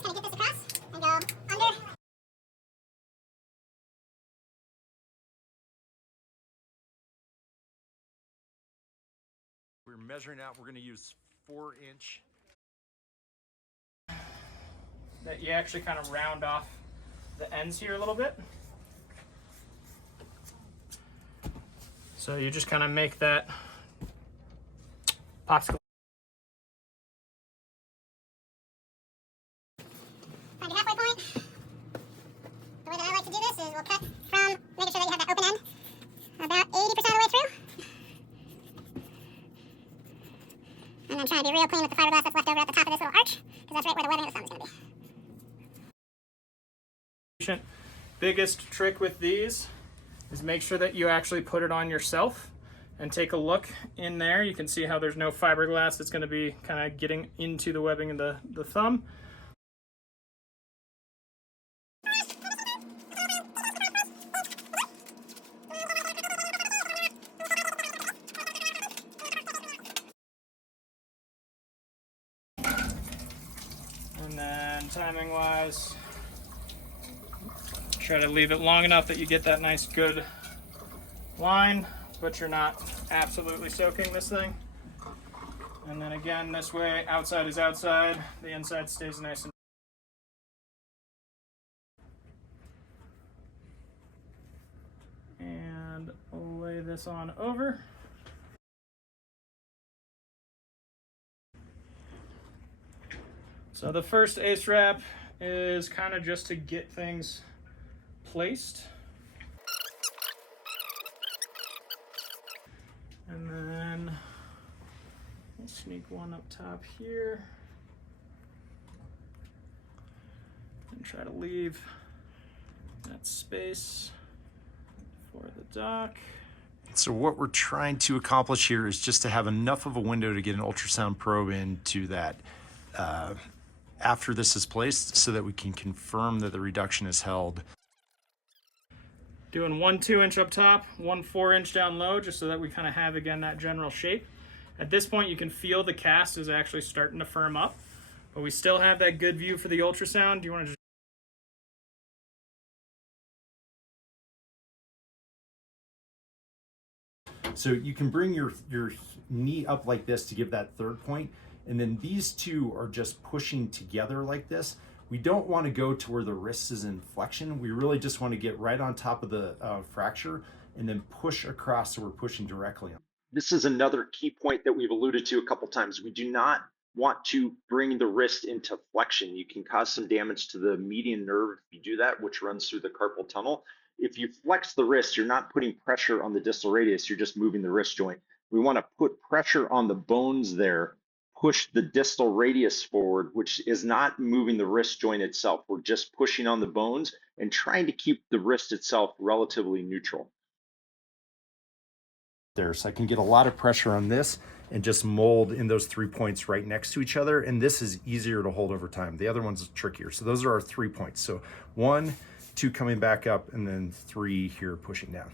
just kind of get this across and go under. We're measuring out, we're going to use 4-inch. That you actually kind of round off the ends here a little bit. So you just kind of make that popsicle. Find your halfway point. The way that I like to do this is we'll cut from making sure that you have that open end about 80% of the way through. And then try to be real clean with the fiberglass that's left over at the top of this little arch, because that's right where the webbing of the thumb is going to be. Biggest trick with these is make sure that you actually put it on yourself and take a look in there. You can see how there's no fiberglass that's going to be kind of getting into the webbing of the thumb. And then timing wise, try to leave it long enough that you get that nice good line, but you're not absolutely soaking this thing. And then again, this way, outside is outside, the inside stays nice and lay this on over. So the first ace wrap is kind of just to get things placed. And then we'll sneak one up top here and try to leave that space for the dock. So what we're trying to accomplish here is just to have enough of a window to get an ultrasound probe into that after this is placed, so that we can confirm that the reduction is held. Doing 1 2-inch up top, 1 4-inch down low, just so that we kind of have, again, that general shape. At this point, you can feel the cast is actually starting to firm up, but we still have that good view for the ultrasound. Do you want to just... So you can bring your knee up like this to give that third point, and then these two are just pushing together like this. We don't want to go to where the wrist is in flexion. We really just want to get right on top of the fracture and then push across so we're pushing directly on. This is another key point that we've alluded to a couple times. We do not want to bring the wrist into flexion. You can cause some damage to the median nerve if you do that, which runs through the carpal tunnel. If you flex the wrist, you're not putting pressure on the distal radius, you're just moving the wrist joint. We want to put pressure on the bones there, push the distal radius forward, which is not moving the wrist joint itself. We're just pushing on the bones and trying to keep the wrist itself relatively neutral. There, so I can get a lot of pressure on this and just mold in those 3 points right next to each other. And this is easier to hold over time. The other one's trickier. So those are our 3 points. So 1, 2 coming back up, and then 3 here pushing down.